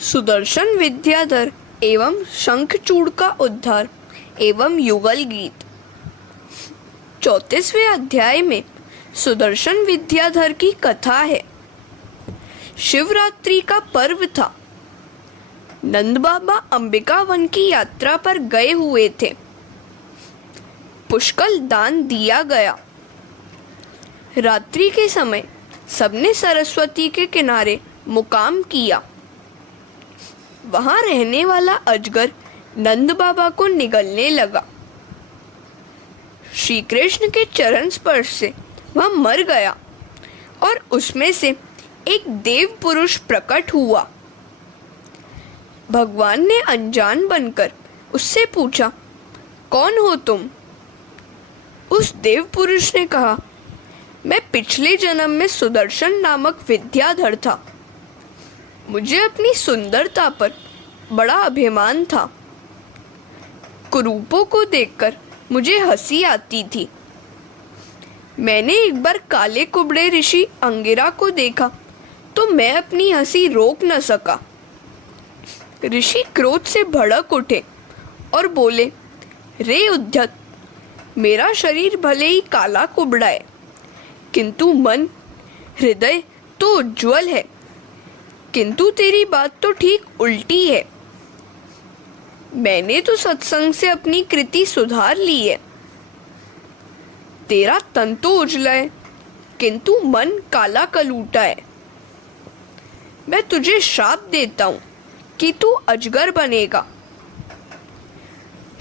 सुदर्शन विद्याधर एवं शंखचूड़ का उद्धार एवं युगल गीत। 34वें अध्याय में सुदर्शन विद्याधर की कथा है। शिवरात्रि का पर्व था। नंद बाबा अंबिका वन की यात्रा पर गए हुए थे। पुष्कल दान दिया गया। रात्रि के समय सबने सरस्वती के किनारे मुकाम किया। वहां रहने वाला अजगर नंद बाबा को निगलने लगा। श्री कृष्ण के चरण स्पर्श से वह मर गया और उसमें से एक देव पुरुष प्रकट हुआ। भगवान ने अनजान बनकर उससे पूछा, कौन हो तुम? उस देव पुरुष ने कहा, मैं पिछले जन्म में सुदर्शन नामक विद्याधर था। मुझे अपनी सुंदरता पर बड़ा अभिमान था। कुरूपों को देखकर मुझे हंसी आती थी। मैंने एक बार काले कुबड़े ऋषि अंगिरा को देखा तो मैं अपनी हंसी रोक न सका। ऋषि क्रोध से भड़क उठे और बोले, रे उद्धत, मेरा शरीर भले ही काला कुबड़ा है, किंतु मन हृदय तो उज्जवल है। किंतु तेरी बात तो ठीक उल्टी है। मैंने तो सत्संग से अपनी कृति सुधार ली है। तेरा तन तो उजला है, किंतु मन काला कलूटा है। मैं तुझे श्राप देता हूं कि तू अजगर बनेगा।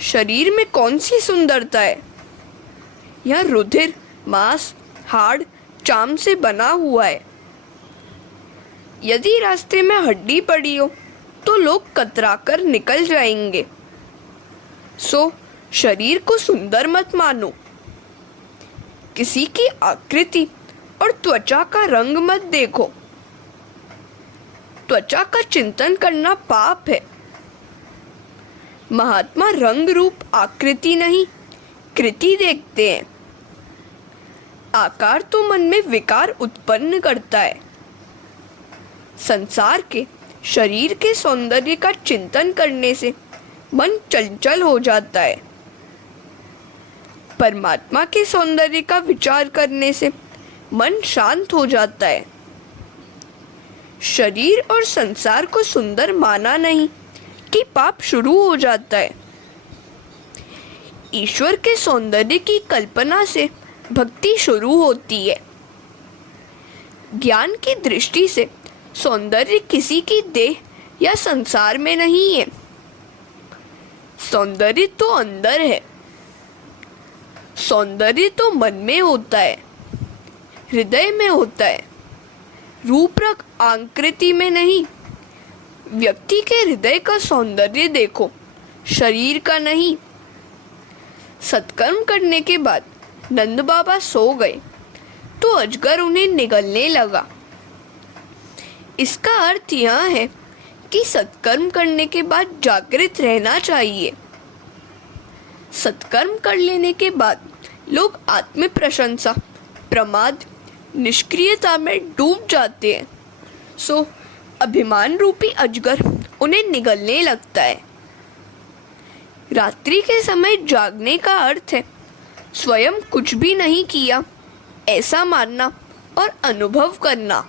शरीर में कौन सी सुंदरता है? यह रुधिर, मांस, हाड़, चाम से बना हुआ है। यदि रास्ते में हड्डी पड़ी हो तो लोग कतराकर निकल जाएंगे। सो शरीर को सुंदर मत मानो। किसी की आकृति और त्वचा का रंग मत देखो। त्वचा का चिंतन करना पाप है। महात्मा रंग रूप आकृति नहीं, कृति देखते हैं। आकार तो मन में विकार उत्पन्न करता है। संसार के शरीर के सौंदर्य का चिंतन करने से मन चंचल हो जाता है। परमात्मा के सौंदर्य का विचार करने से मन शांत हो जाता है। शरीर और संसार को सुंदर माना नहीं कि पाप शुरू हो जाता है। ईश्वर के सौंदर्य की कल्पना से भक्ति शुरू होती है। ज्ञान की दृष्टि से सौंदर्य किसी की देह या संसार में नहीं है। सौंदर्य तो अंदर है। सौंदर्य तो मन में होता है, हृदय में होता है, रूपरंग आकृति में नहीं। व्यक्ति के हृदय का सौंदर्य देखो, शरीर का नहीं। सत्कर्म करने के बाद नंद बाबा सो गए तो अजगर उन्हें निगलने लगा। इसका अर्थ यह है कि सत्कर्म करने के बाद जागृत रहना चाहिए। सत्कर्म कर लेने के बाद लोग आत्म प्रशंसा, प्रमाद, निष्क्रियता में डूब जाते हैं। सो अभिमान रूपी अजगर उन्हें निगलने लगता है। रात्रि के समय जागने का अर्थ है स्वयं कुछ भी नहीं किया ऐसा मानना और अनुभव करना।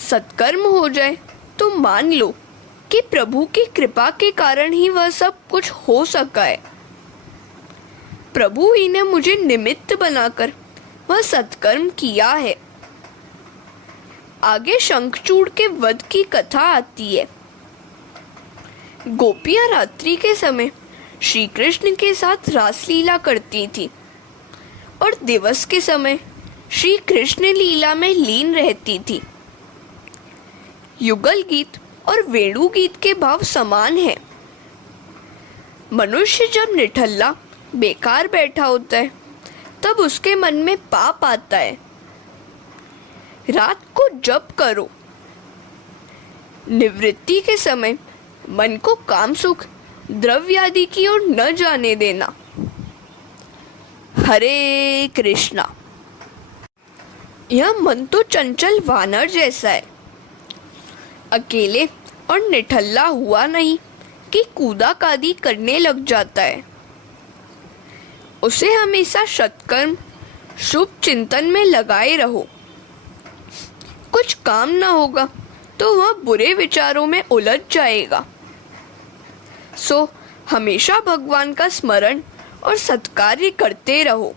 सत्कर्म हो जाए तो मान लो कि प्रभु की कृपा के कारण ही वह सब कुछ हो सका है। प्रभु ही ने मुझे निमित्त बनाकर वह सत्कर्म किया है। आगे शंखचूड़ के वध की कथा आती है। गोपियां रात्रि के समय श्री कृष्ण के साथ रासलीला करती थी और दिवस के समय श्री कृष्ण लीला में लीन रहती थी। युगल गीत और वेणु गीत के भाव समान हैं। मनुष्य जब निठल्ला बेकार बैठा होता है तब उसके मन में पाप आता है। रात को जप करो। निवृत्ति के समय मन को काम सुख, द्रव्य आदि की ओर न जाने देना। हरे कृष्णा। यह मन तो चंचल वानर जैसा है। अकेले और निठल्ला हुआ नहीं कि कूदा कादी करने लग जाता है। उसे हमेशा सत्कर्म शुभ चिंतन में लगाए रहो। कुछ काम न होगा तो वह बुरे विचारों में उलझ जाएगा। सो हमेशा भगवान का स्मरण और सत्कार्य करते रहो।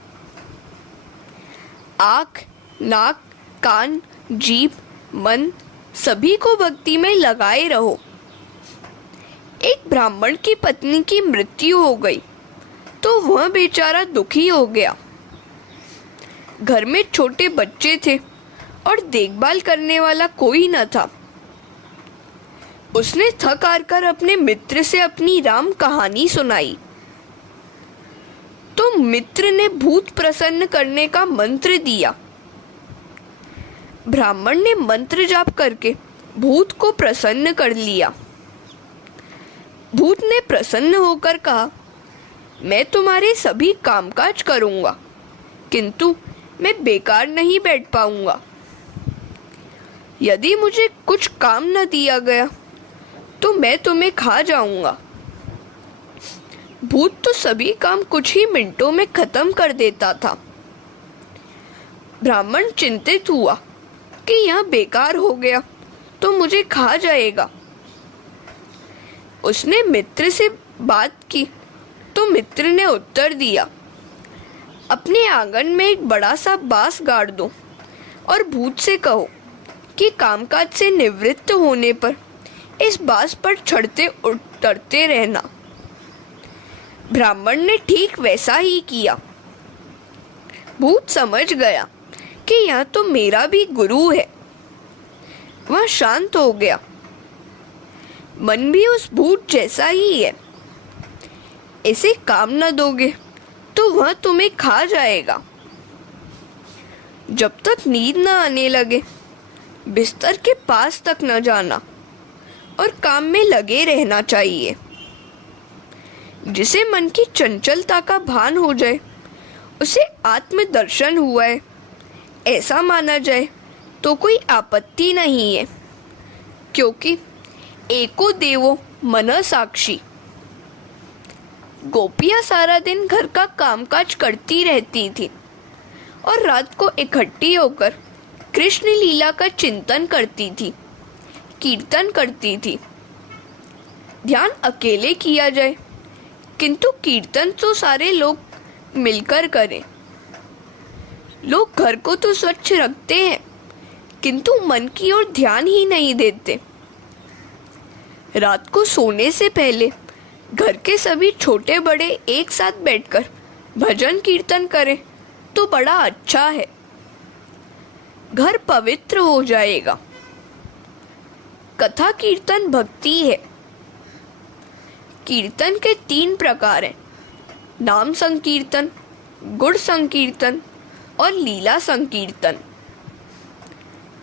आँख, नाक, कान, जीभ, मन सभी को भक्ति में लगाए रहो। एक ब्राह्मण की पत्नी की मृत्यु हो गई तो वह बेचारा दुखी हो गया। घर में छोटे बच्चे थे और देखभाल करने वाला कोई न था। उसने थक हार कर अपने मित्र से अपनी राम कहानी सुनाई तो मित्र ने भूत प्रसन्न करने का मंत्र दिया। ब्राह्मण ने मंत्र जाप करके भूत को प्रसन्न कर लिया। भूत ने प्रसन्न होकर कहा, मैं तुम्हारे सभी कामकाज करूंगा, किंतु मैं बेकार नहीं बैठ पाऊंगा। यदि मुझे कुछ काम न दिया गया तो मैं तुम्हें खा जाऊंगा। भूत तो सभी काम कुछ ही मिनटों में खत्म कर देता था। ब्राह्मण चिंतित हुआ कि यह बेकार हो गया तो मुझे खा जाएगा। उसने मित्र से बात की तो मित्र ने उत्तर दिया, अपने आंगन में एक बड़ा सा बांस गाड़ दो और भूत से कहो कि कामकाज से निवृत्त होने पर इस बांस पर चढ़ते उतरते रहना। ब्राह्मण ने ठीक वैसा ही किया। भूत समझ गया कि यह तो मेरा भी गुरु है। वह शांत हो गया। मन भी उस भूत जैसा ही है। इसे काम न दोगे तो वह तुम्हें खा जाएगा। जब तक नींद न आने लगे बिस्तर के पास तक न जाना और काम में लगे रहना चाहिए। जिसे मन की चंचलता का भान हो जाए उसे आत्मदर्शन हुआ है ऐसा माना जाए तो कोई आपत्ति नहीं है, क्योंकि एको देवो मन साक्षी। गोपियां सारा दिन घर का कामकाज करती रहती थी और रात को इकट्ठी होकर कृष्ण लीला का चिंतन करती थी, कीर्तन करती थी। ध्यान अकेले किया जाए, किंतु कीर्तन तो सारे लोग मिलकर करें। लोग घर को तो स्वच्छ रखते हैं, किंतु मन की ओर ध्यान ही नहीं देते। रात को सोने से पहले घर के सभी छोटे बड़े एक साथ बैठकर भजन कीर्तन करें तो बड़ा अच्छा है। घर पवित्र हो जाएगा। कथा कीर्तन भक्ति है। कीर्तन के 3 प्रकार हैं, नाम संकीर्तन, गुण संकीर्तन और लीला संकीर्तन।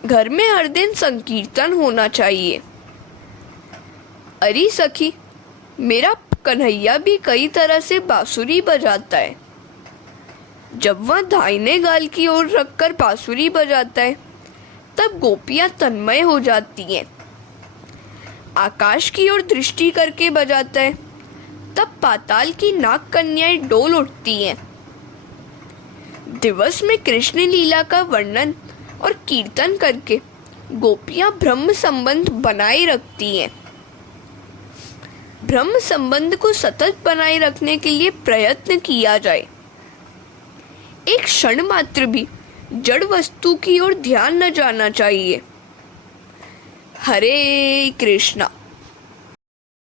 घर में हर दिन संकीर्तन होना चाहिए। अरे सखी, मेरा कन्हैया भी कई तरह से बांसुरी बजाता है। जब वह दाहिने गाल की ओर रखकर बांसुरी बजाता है तब गोपियां तन्मय हो जाती हैं। आकाश की ओर दृष्टि करके बजाता है तब पाताल की नाग कन्याएं डोल उठती हैं। दिवस में कृष्ण लीला का वर्णन और कीर्तन करके गोपियां ब्रह्म संबंध बनाए रखती हैं। ब्रह्म संबंध को सतत बनाए रखने के लिए प्रयत्न किया जाए। एक क्षण मात्र भी जड़ वस्तु की ओर ध्यान न जाना चाहिए। हरे कृष्णा।